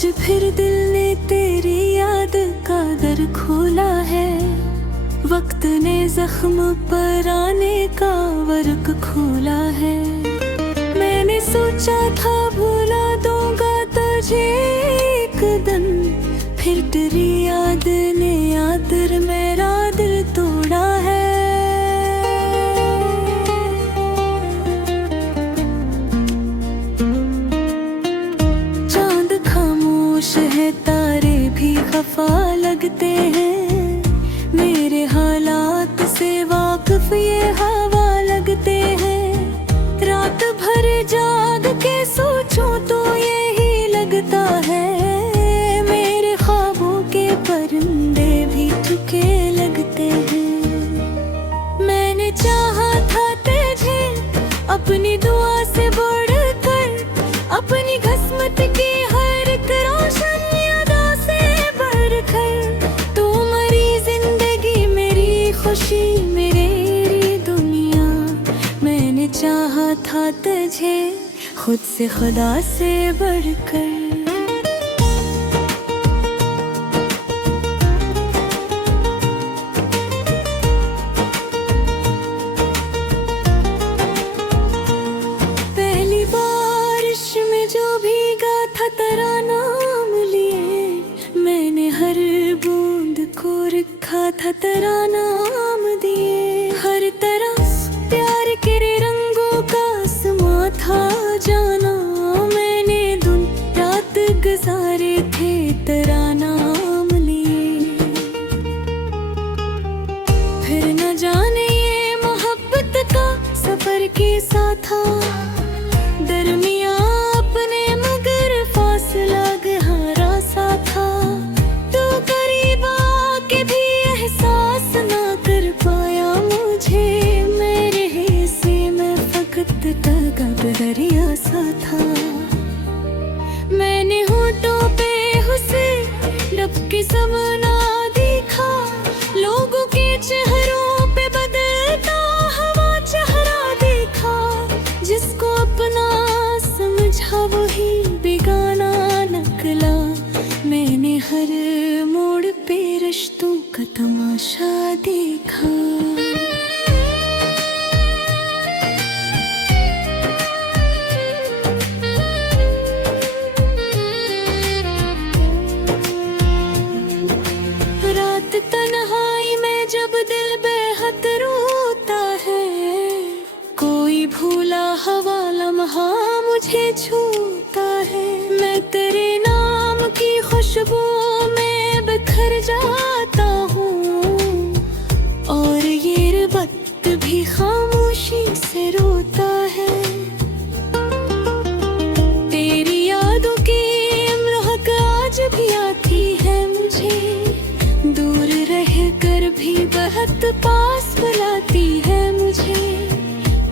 आज फिर दिल ने तेरी याद का दर खोला है। वक्त ने जख्म पर आने का वर्क खोला है। मैंने सोचा था भुला दूंगा तुझे एक दिन, फिर तेरी याद ने आकर मेरा दिल तोड़ा है। चांद खामोश है, तारे भी खफा लगते हैं। मेरे हालात से वाकिफ ये हवा लगते हैं। रात भर जाग के सोचूं तो यही लगता है। मेरे ख्वाबों के परिंदे भी थके लगते हैं। मैंने चाहा था तुझे अपनी दुआ से बढ़कर, अपनी किस्मत की हर एक रोशन यादों से बढ़कर। तू मेरी जिंदगी, मेरी खुशी, मेरी दुनिया। मैंने चाहा था तुझे खुद से, खुदा से बढ़कर। पहली बारिश में जो भीगा था तेरा नाम लिए, मैंने हर बूंद को रखा था तेरा नाम दिए। हर तरफ प्यार के रंगों का आसमां था जाना। मैंने दिन रात गुजारे थे तेरा नाम लिए। फिर न जाने ये मोहब्बत का सफर कैसा था। दरमिया अपने मगर फासला गहरा सा था। तू करीब आके भी एहसास ना कर पाया मुझे। मेरे हिस्से में फकत तगब दरिया सा था। मैंने होठों पे हुस्न लब के सपना देखा। लोगों के चेहरों पे बदलता हवा चेहरा देखा। जिसको अपना समझा वही बेगाना निकला। मैंने हर मोड़ पे रिश्तों का तमाशा देखा। रात तन्हाई में जब दिल बेहद रोता है, कोई भूला हवा लम्हा मुझे छूता है। मैं तेरे नाम की खुशबू में बिखर जाता हूँ, और ये वक्त भी खामोशी से रोता है। तेरी यादों की महक आज भी आती है मुझे। दूर रह कर भी बहुत पास बुलाती है मुझे।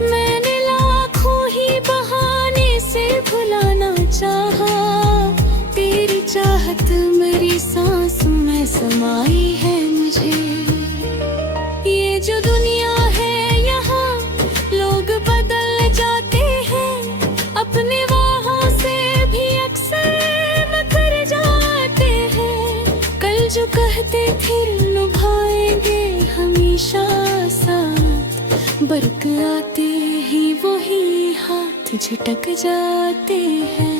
मैंने लाखों ही बहाने से भुलाना चाहा। तेरी चाहत मेरी सांसों में समाई है मुझे। ये जो दुनिया है यहाँ लोग बदल जाते हैं। अपने वाहों से भी अक्सर मुकर जाते हैं। कल जो कहते थे निभाएंगे हमेशा साथ, बरक आते ही वही हाथ झटक जाते हैं।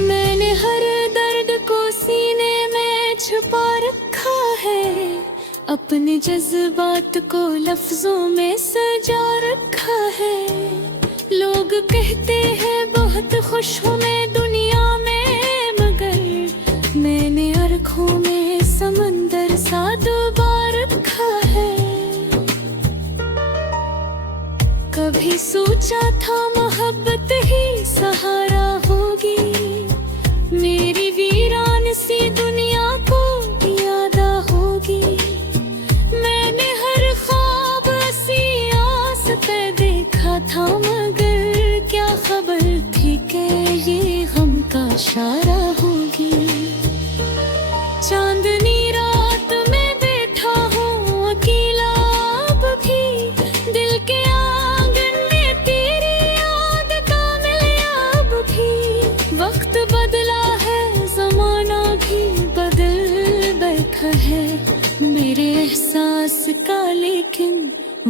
मैंने हर दर्द को सीने में छुपा रखा है। अपने जज्बात को लफ्जों में सजा रखा है। लोग कहते हैं बहुत खुश हूँ मैं दुनिया में, मगर मैंने आँखों में समंदर सा डुबा रखा है। कभी सोचा था मोहब्बत ही सहारा होगी। मेरी वीरान सी दुनिया को याद होगी। मैंने हर ख्वाब सी आस पे देखा था, मगर क्या खबर थी कि ये गम का इशारा होगी। चांदनी रात में बैठा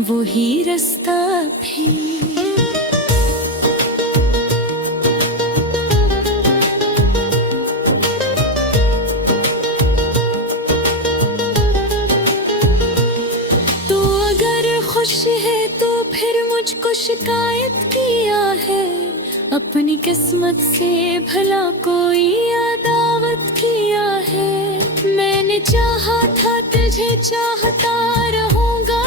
वो ही रास्ता भी। तो अगर खुश है तो फिर मुझको शिकायत किया है, अपनी किस्मत से भला कोई अदावत किया है। मैंने चाहा था तुझे, चाहता रहूंगा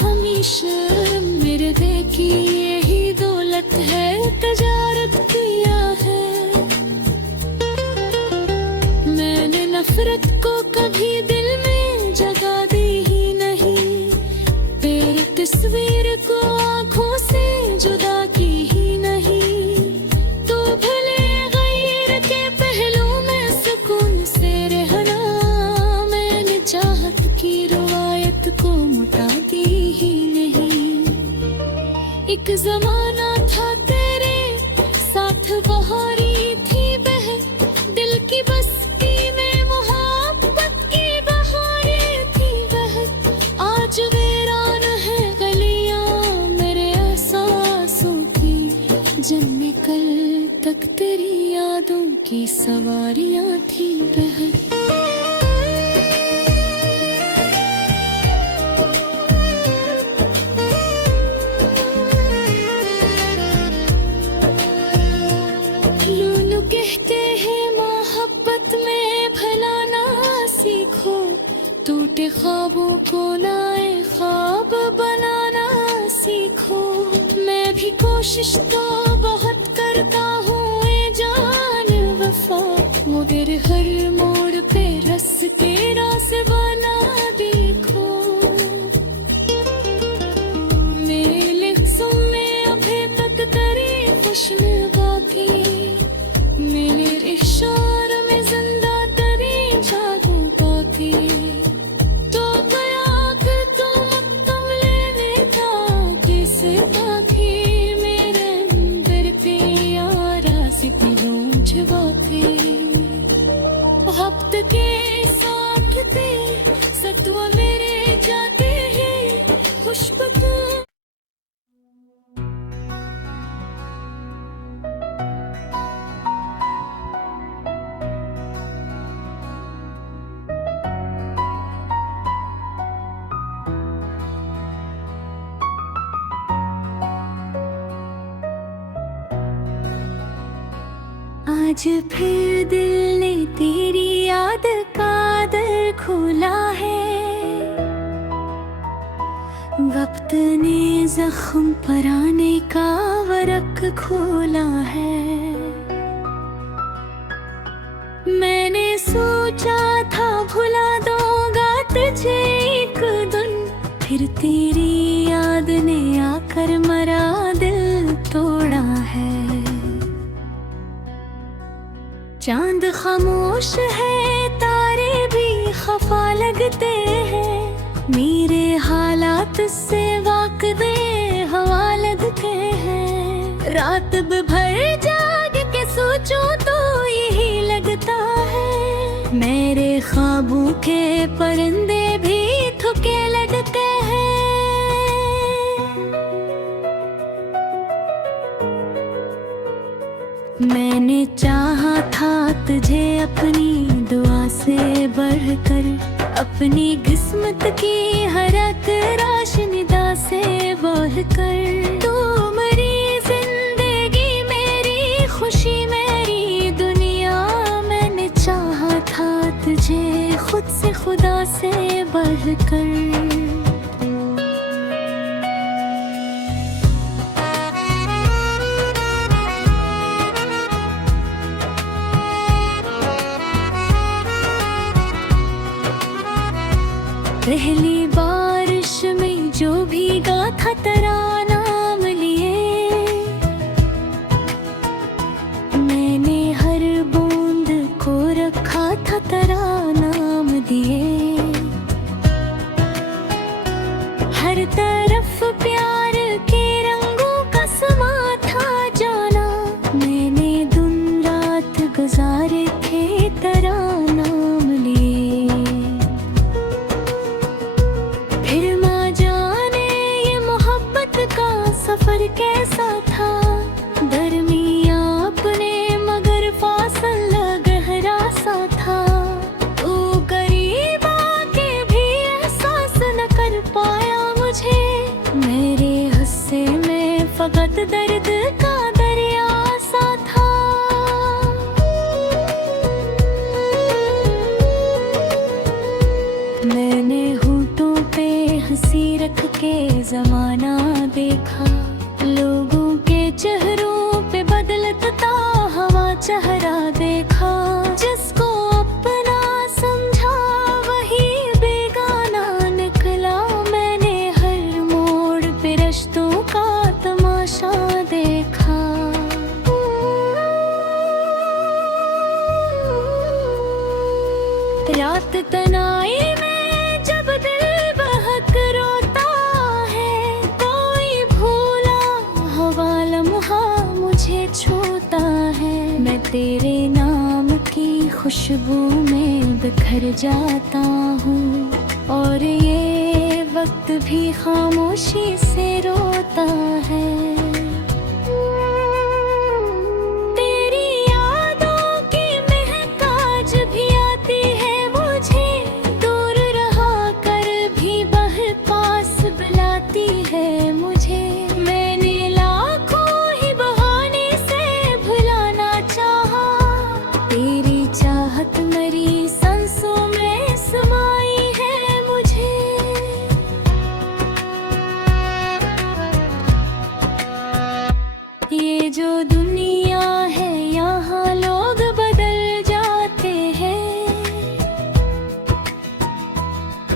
हमेशा, मेरे बेकी यही दौलत है, तजारत किया है। मैंने नफरत को कभी दिल में जगा दी ही नहीं, तेरी तस्वीर को आंखों से जुदा की ही नहीं। तो भले गैर के पहलू में सुकून से रहना, मैंने चाहत की रवायत को मिटा दी ही नहीं। एक जमाना था तेरे साथ बहारी थी बहन, दिल की बस्ती में मोहब्बत की बहारें थी बहन। आज वीरान है गलियां मेरे एहसासों की, जन्मे कल तक तेरी यादों की सवारियां थी बहन। कहते हैं मोहब्बत में भला ना सीखो, टूटे ख्वाबों को नए ख्वाब बनाना सीखो। मैं भी कोशिश तो बहुत करता हूँ ए जान वफा, मगर हर मोड़ पे रस के रास बना देखो। मेरे लिफ्ज़ों में अभी तक तेरी खुशबू थी, मेरे इशार में जिंदा तेरी जादू बाकी। तो गया कि तुम लेने का कैसे बाकी, मेरे अंदर पे यारा से गूंज बाकी। वक्त के साथ पे सतवा मेरे जाते हैं खुशबू। आज फिर दिल ने तेरी याद का दर खोला है, वक्त ने जख्म पर आने का वरक खोला है। मैंने सोचा था भुला दूंगा तुझे एक दिन, फिर तेरी याद ने आकर मरा दिल तोड़ा है। चांद खामोश है, तारे भी खफा लगते हैं, मेरे हालात से वाकदे हवा लगते हैं। रात भर जाग के सोचूं तो यही लगता है, मेरे ख्वाबों के परिंदे भी थके लगते हैं। मैंने चाहा था तुझे अपनी दुआ से बढ़कर, अपनी किस्मत की हर एक रोशनीदा से बढ़कर। तू मेरी जिंदगी मेरी खुशी मेरी दुनिया, मैंने चाहा था तुझे खुद से खुदा से बढ़कर। पहली बारिश में जो भीगा था तेरा नाम लिए, मैंने हर बूंद को रखा था तेरा नाम दिए। हर तरफ प्यार के रंगों का समा था जाना, मैंने दिन रात गुजारे थे तेरा नाम लिए। कैसा था, दरमिया अपने मगर फासला गहरा सा था। तू करीब आके भी एहसास न कर पाया मुझे, मेरे हिस्से में फकत दर्द का दरिया सा था। मैंने होठों पे हंसी रख के जमाना देखा, लोगों के चेहरों पे बदलता हवा चेहरा देखा। जिसको अपना समझा वही बेगाना निकला, मैंने हर मोड़ पे रिश्तों का तमाशा देखा। रात तनाई में जब दिल बहक रोता है, कोई भूला हवा लम्हा मुझे छूता है। मैं तेरे नाम की खुशबू में बिखर जाता हूँ, और ये वक्त भी खामोशी से रोता है। तेरी यादों की महक आज भी आती है मुझे, दूर रहा कर भी वह पास बुलाती है मुझे। मैंने लाखों ही बहाने से भुलाना चाहा, तेरी चाहत मेरी सांसों में समाई है मुझे। ये जो दुनिया है यहाँ लोग बदल जाते हैं,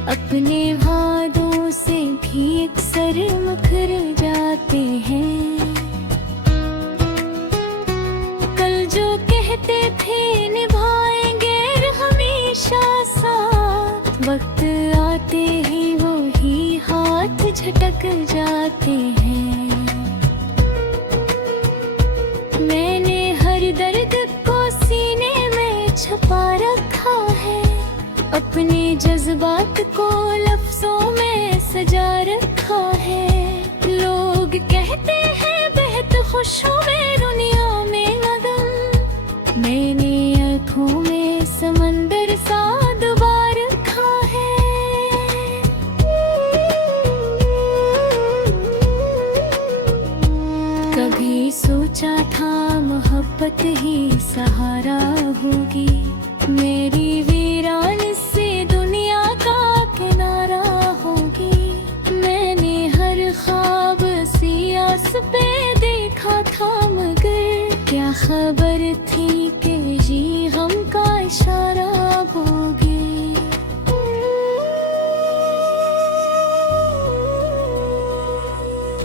अपने वादों से भी अक्सर मुकर जाते हैं। कल जो कहते थे निभाएंगे हमेशा साथ, वक्त आते ही वो ही हाथ झटक जाते हैं। मैंने हर दर्द को सीने में छुपा रखा है, अपने जज्बात को लफ्जों में सजा रखा है। लोग कहते हैं बेहद खुश हुए दुनिया में मगन, मैंने आँखों में समंदर सा डुबा रखा है। कभी सोचा था मोहब्बत ही सहारा होगी, मेरी वीरान से दुनिया का किनारा होगी। मैंने हर ख्वाब सियास पे देखा था, मगर क्या खबर थी कि ये गम का इशारा होगी।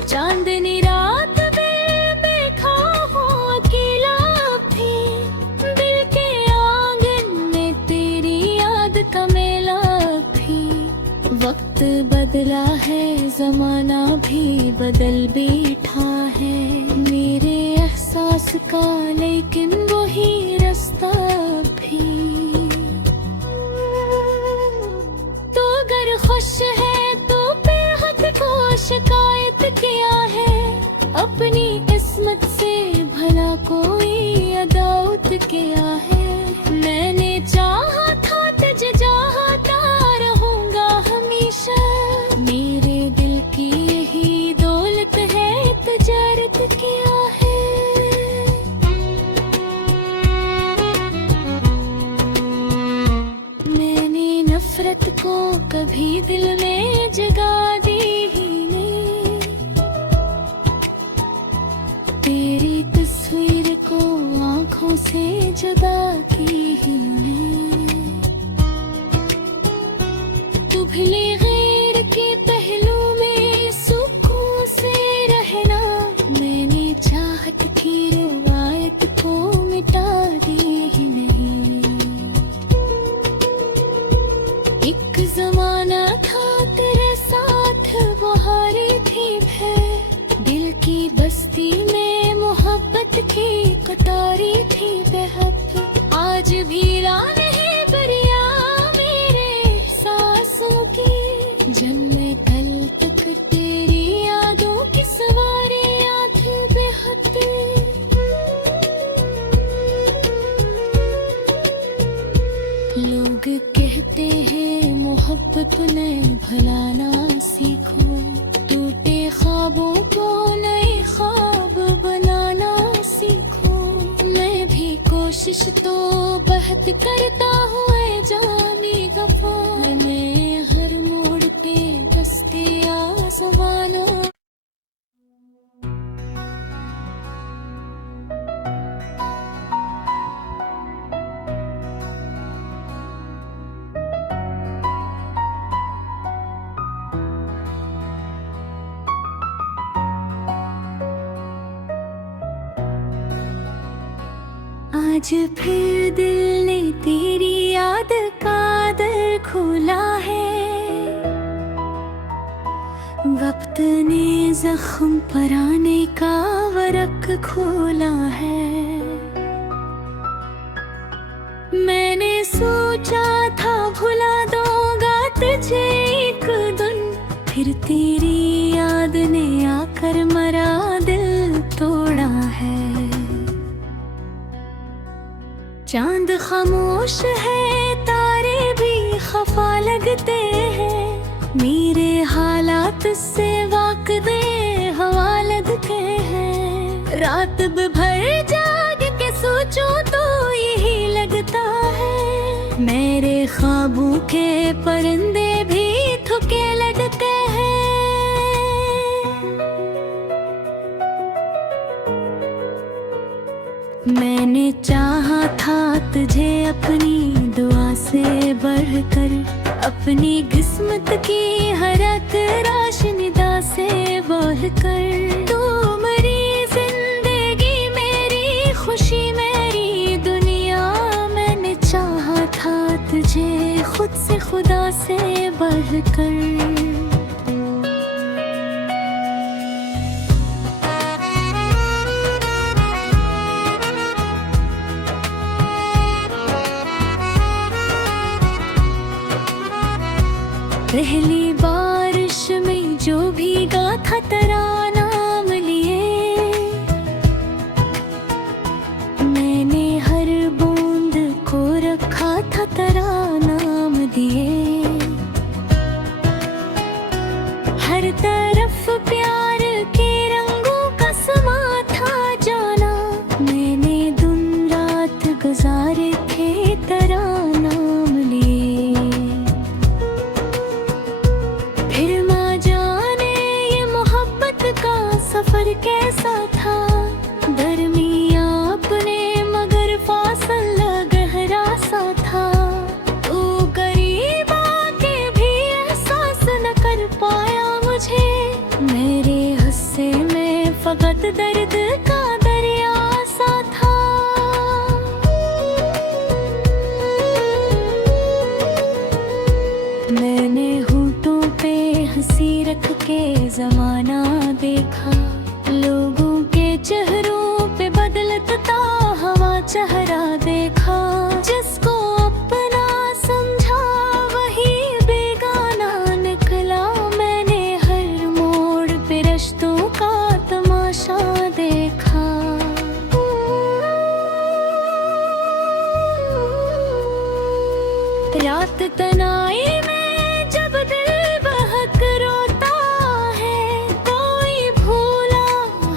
चांदनी रात में मैं खाऊं अकेला भी, दिल के आंगन में तेरी याद का मेला भी। वक्त बदला है जमाना भी बदल बैठा है, मेरे एहसास का लेकिन वही रास्ता भी। तो अगर खुश है तो बेहद को शिकायत किया है, अपनी किस्मत से भला कोई अदाउत किया है। मैंने चाहा था तुझ चाहता रहूंगा हमेशा, मेरे दिल की यही दौलत है तजारत किया है। मैंने नफरत को कभी दिल में जगा दी ही नहीं, तेरी तस्वीर को आँखों से जुदा की ही नहीं। तू भले गैर के पहलू में सुकून से रहना, मैंने चाहत की रवायत को मिटा दी ही नहीं। एक जमाना था तेरे साथ वो हारी थी मैं, दिल की बस्ती में मोहब्बत की कटारी थी बेहद। आज भी राह नहीं बरिया मेरे सांसों की। भुलाना सीखो, टूटे ख्वाबों को नए ख्वाब बनाना सीखो। मैं भी कोशिश तो बहुत करता हूँ ऐ जाने गफार, मैं हर मोड़ पे दस्ते आसमानों। आज फिर दिल ने तेरी याद का दर खोला है, वक्त ने जख्म पर आने का वरक खोला है। मैंने सोचा था भुला दूंगा तुझे एक दिन, फिर तेरी याद ने आकर मरा दिल तोड़ा है। चांद खामोश है, तारे भी खफा लगते हैं, मेरे हालात से वाकदे हवा लगते हैं। रात भर जाग के सोचूं तो यही लगता है, मेरे ख्वाबों के परिंदे भी थुके लगते हैं। मैंने चाहा था तुझे अपनी दुआ से बढ़कर, अपनी किस्मत की हर एक रोशनीदा से बढ़कर। तू मेरी जिंदगी मेरी खुशी मेरी दुनिया, मैंने चाहा था तुझे खुद से खुदा से बढ़कर। पहली बारिश में जो भीगा था तेरा नाम लिए, मैंने हर बूंद को रखा था तेरा नाम दिए। हर तरफ प्यार के रंगों का समा था जाना, मैंने दिन रात गुजारे थे तेरा नाम लिए। फिर माँ जाने ये मोहब्बत का सफर कैसा था, दरमिया अपने मगर फासला गहरा सा था। तू करीब आके भी एहसास न कर पाया मुझे, मेरे हिस्से में फकत दर्द का दरिया सा था। मैंने होठों पे हंसी रख के जमाना देखा, लोगों के चेहरों पे बदलता हवा चेहरा देखा। जिसको अपना समझा वही बेगाना निकला, मैंने हर मोड़ पे रिश्तों का तमाशा देखा। रात तनाई में जब दिल बहक रोता है, कोई भूला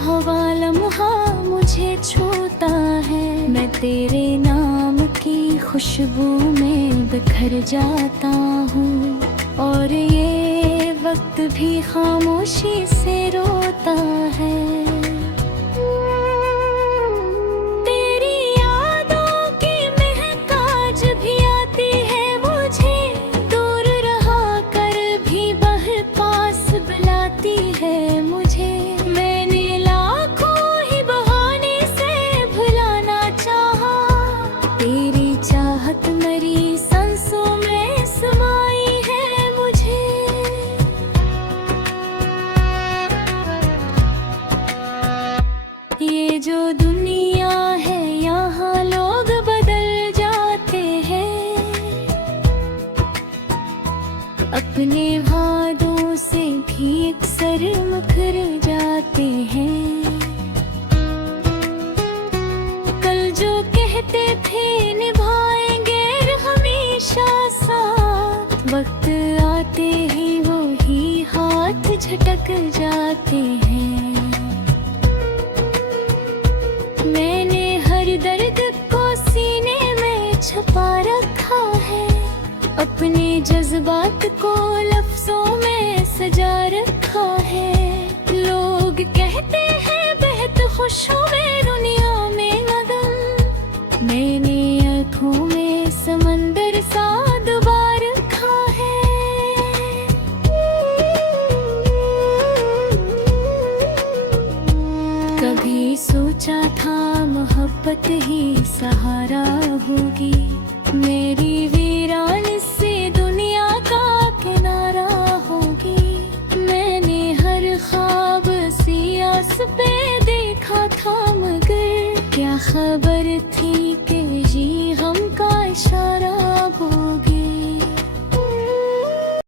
हवा लम्हा मुझे छूता है। मैं तेरे नाम की खुशबू में बिखर जाता हूँ, और ये वक्त भी खामोशी से रोता है। तेरी यादों की महक आज भी आती है मुझे, दूर रहा कर भी वह पास बुलाती है मुझे। मैंने लाखों ही बहाने से भुलाना चाहा, तेरी चाहत मेरी सांसों में समाई है मुझे। ये जो दुनिया है यहाँ लोग बदल जाते हैं, अपने वादों से भी अक्सर मुकर जाते हैं। कल जो कहते थे निभाएंगे हमेशा साथ, वक्त आते ही जाते हैं। मैंने हर दर्द को सीने में छुपा रखा है, अपने जज्बात को लफ्जों में सजा रखा है। लोग कहते हैं बेहद खुश हुए दुनिया में मगन, मैंने आँखों में समंदर सा डुबा रखा है। कभी सोचा था मोहब्बत ही सहारा होगी, मेरी वीरान से दुनिया का किनारा होगी। मैंने हर ख्वाब सियास पे देखा था, मगर क्या खबर थी कि ये गम का इशारा होगी।